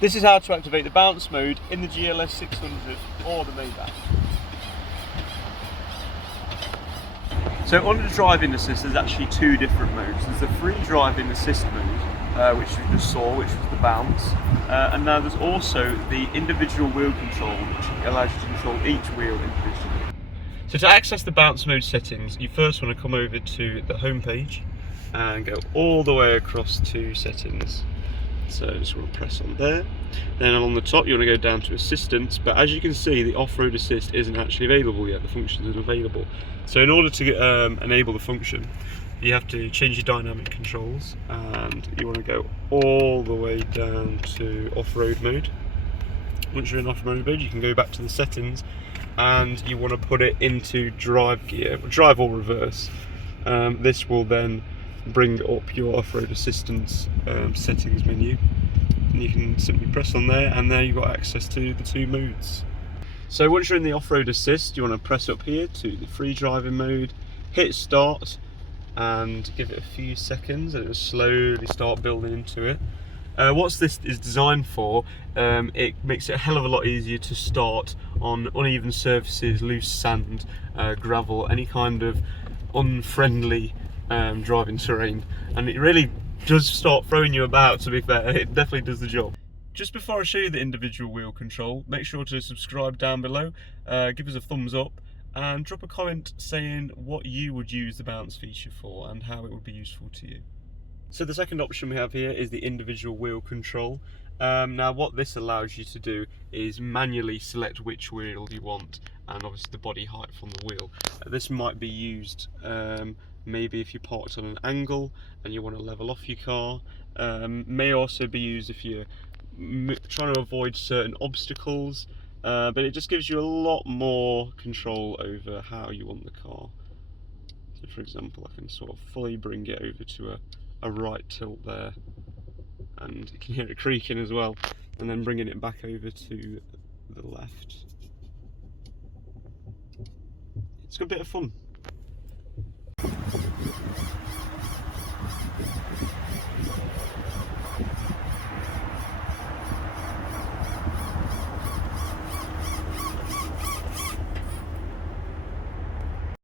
This is how to activate the bounce mode in the GLS600 or the Maybach. So under driving assist, there's actually two different modes. There's the free driving assist mode, which we just saw, which was the bounce, and now there's also the individual wheel control, which allows you to control each wheel individually. So to access the bounce mode settings, you first want to come over to the home page and go all the way across to settings. So just want to press on there. Then along the top you want to go down to assistance, but as you can see the off-road assist isn't actually available yet, the function isn't available. So in order to enable the function, you have to change your dynamic controls, and you want to go all the way down to off-road mode. Once you're in off-road mode, you can go back to the settings and you want to put it into drive gear, drive or reverse. This will then bring up your off-road assistance settings menu, and you can simply press on there, and there you've got access to the two modes. So once you're in the off-road assist, you want to press up here to the free driving mode, hit start, and give it a few seconds, and it will slowly start building into it. What this is designed for, it makes it a hell of a lot easier to start on uneven surfaces, loose sand, gravel, any kind of unfriendly driving terrain, and it really does start throwing you about. To be fair, it definitely does the job. Just before I show you the individual wheel control, make sure to subscribe down below, give us a thumbs up, and drop a comment saying what you would use the bounce feature for and how it would be useful to you. So the second option we have here is the individual wheel control. Now what this allows you to do is manually select which wheel you want, and obviously the body height from the wheel. This might be used maybe if you're parked on an angle and you want to level off your car. May also be used if you're trying to avoid certain obstacles, but it just gives you a lot more control over how you want the car. So for example, I can sort of fully bring it over to a right tilt there, and you can hear it creaking as well, and then bringing it back over to the left. It's got a bit of fun.